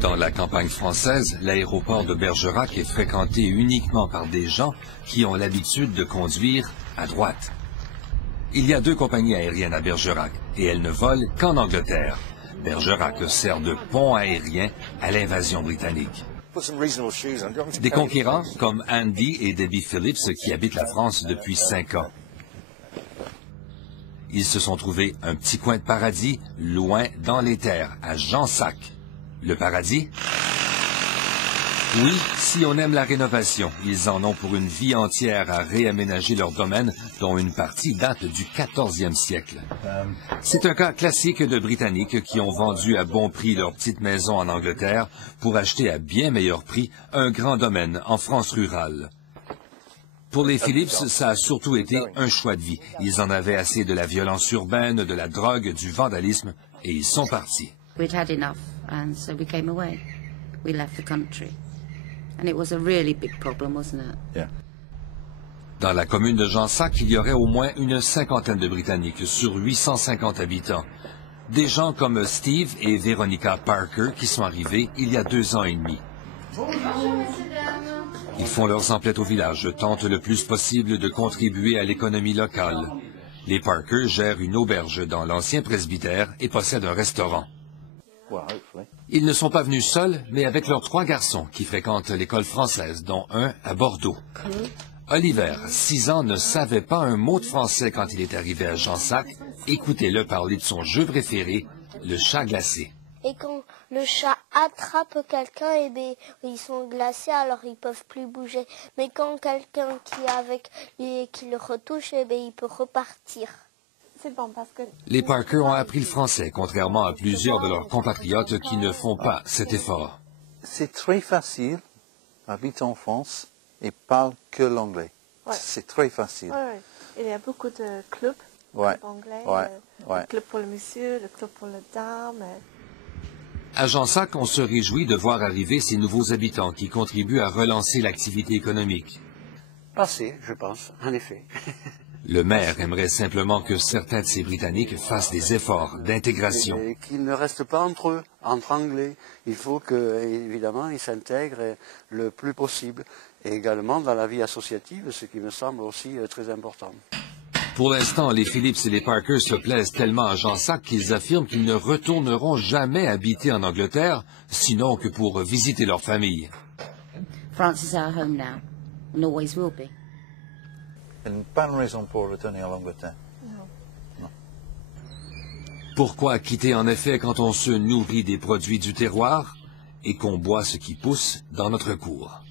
Dans la campagne française, l'aéroport de Bergerac est fréquenté uniquement par des gens qui ont l'habitude de conduire à droite. Il y a 2 compagnies aériennes à Bergerac et elles ne volent qu'en Angleterre. Bergerac sert de pont aérien à l'invasion britannique. Des conquérants comme Andy et Debbie Phillips qui habitent la France depuis 5 ans. Ils se sont trouvés un petit coin de paradis loin dans les terres, à Jansac. Le paradis? Oui, si on aime la rénovation, ils en ont pour une vie entière à réaménager leur domaine, dont une partie date du 14e siècle. C'est un cas classique de Britanniques qui ont vendu à bon prix leur petite maison en Angleterre pour acheter à bien meilleur prix un grand domaine en France rurale. Pour les Phillips, ça a surtout été un choix de vie. Ils en avaient assez de la violence urbaine, de la drogue, du vandalisme, et ils sont partis. We'd had enough, and so we came away. We left the country. And it was a really big problem, wasn't it? Yeah. Dans la commune de Jansac, il y aurait au moins une 50aine de Britanniques sur 850 habitants. Des gens comme Steve et Veronica Parker qui sont arrivés il y a 2 ans et demi. Ils font leurs emplettes au village, tentent le plus possible de contribuer à l'économie locale. Les Parker gèrent une auberge dans l'ancien presbytère et possèdent un restaurant. Ils ne sont pas venus seuls, mais avec leurs 3 garçons qui fréquentent l'école française, dont un à Bordeaux. Oliver, 6 ans, ne savait pas un mot de français quand il est arrivé à Jansac. Écoutez-le parler de son jeu préféré, le chat glacé. Et quand le chat attrape quelqu'un, eh bien, ils sont glacés, alors ils peuvent plus bouger. Mais quand quelqu'un qui est avec lui et qui le retouche, eh bien, il peut repartir. C'est bon parce que... Les Parker ont appris le français, contrairement à plusieurs de leurs compatriotes qui ne font pas cet effort. C'est très facile, habite en France et parle que l'anglais. Ouais. C'est très facile. Ouais. Il y a beaucoup de clubs anglais, le club pour le monsieur, le club pour la dame. À Jansac, on se réjouit de voir arriver ces nouveaux habitants qui contribuent à relancer l'activité économique. Assez, je pense, en effet. Le maire aimerait simplement que certains de ces Britanniques fassent des efforts d'intégration. Et qu'ils ne restent pas entre eux, entre Anglais. Il faut qu'évidemment, ils s'intègrent le plus possible. Et également dans la vie associative, ce qui me semble aussi très important. Pour l'instant, les Phillips et les Parker se plaisent tellement à Jansac qu'ils affirment qu'ils ne retourneront jamais habiter en Angleterre, sinon que pour visiter leur famille. France is our home now, and always will be. Il n'y a pas de raison pour retourner en Angleterre. Non. Pourquoi quitter en effet quand on se nourrit des produits du terroir et qu'on boit ce qui pousse dans notre cour?